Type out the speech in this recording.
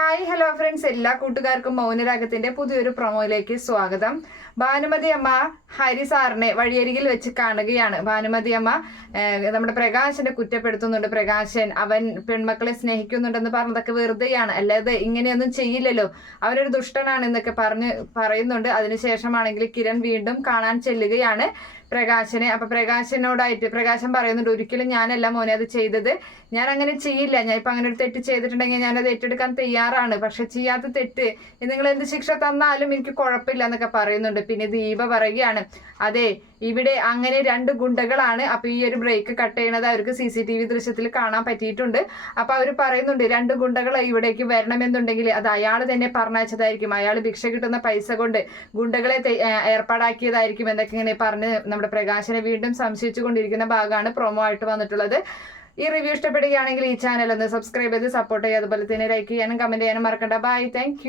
Hi hello friends. എല്ലാ കൂട്ടുകാർക്കും മൗനരാഗത്തിന്റെ പുതിയൊരു പ്രൊമോയിലേക്ക് സ്വാഗതം. ഭാനുമതി അമ്മ ഹരി സാറിനെ വഴിയരികിൽ വെച്ച് കാണുകയാണ്. ഭാനുമതി അമ്മ നമ്മുടെ പ്രകാശനെ കുറ്റപ്പെടുത്തുന്നുണ്ട്. പ്രകാശൻ അവൻ പെൺമക്കളെ സ്നേഹിക്കുന്നുണ്ടെന്ന് പറഞ്ഞതൊക്കെ വെറുതെയാണ്. അല്ലാതെ ഇങ്ങനെയൊന്നും ചെയ്യില്ലല്ലോ. അവനൊരു ദുഷ്ടനാണ് എന്നൊക്കെ പറഞ്ഞ് പറയുന്നുണ്ട്. അതിനുശേഷമാണെങ്കിൽ കിരൺ വീണ്ടും കാണാൻ ചെല്ലുകയാണ് പ്രകാശനെ. അപ്പൊ പ്രകാശനോടായിട്ട് പ്രകാശൻ പറയുന്നുണ്ട് ഒരിക്കലും ഞാനല്ല മോനെ അത് ചെയ്തത്. ഞാൻ അങ്ങനെ ചെയ്യില്ല. ഞാൻ ഇപ്പൊ അങ്ങനെ ഒരു തെറ്റ് ചെയ്തിട്ടുണ്ടെങ്കിൽ ഞാനത് ഏറ്റെടുക്കാൻ തയ്യാറാണ്. പക്ഷെ ചെയ്യാത്ത തെറ്റ്. നിങ്ങൾ എന്ത് ശിക്ഷ തന്നാലും എനിക്ക് കുഴപ്പമില്ല എന്നൊക്കെ പറയുന്നുണ്ട്. പിന്നെ ദീപ പറയുകയാണ് അതെ ഇവിടെ അങ്ങനെ രണ്ട് ഗുണ്ടകളാണ്. അപ്പൊ ഈ ഒരു ബ്രേക്ക് കട്ട് ചെയ്യണത് അവർക്ക് സി സി ടി വി ദൃശ്യത്തിൽ കാണാൻ പറ്റിയിട്ടുണ്ട്. അപ്പൊ അവർ പറയുന്നുണ്ട് രണ്ട് ഗുണ്ടകൾ ഇവിടേക്ക് വരണമെന്നുണ്ടെങ്കിൽ അത് അയാൾ തന്നെ പറഞ്ഞയച്ചതായിരിക്കും. അയാൾ ഭിക്ഷ കിട്ടുന്ന പൈസ കൊണ്ട് ഗുണ്ടകളെ ഏർപ്പാടാക്കിയതായിരിക്കും എന്നൊക്കെ ഇങ്ങനെ പറഞ്ഞ് നമ്മുടെ പ്രകാശനെ വീണ്ടും സംശയിച്ചു കൊണ്ടിരിക്കുന്ന ഭാഗമാണ് പ്രൊമോ ആയിട്ട് വന്നിട്ടുള്ളത്. ഈ റിവ്യൂ ഇഷ്ടപ്പെടുകയാണെങ്കിൽ ഈ ചാനൽ ഒന്ന് സബ്സ്ക്രൈബ് ചെയ്ത് സപ്പോർട്ട് ചെയ്യുക. അതുപോലെ തന്നെ ലൈക്ക് ചെയ്യാനും കമന്റ് ചെയ്യാനും മറക്കണ്ട. Bye thank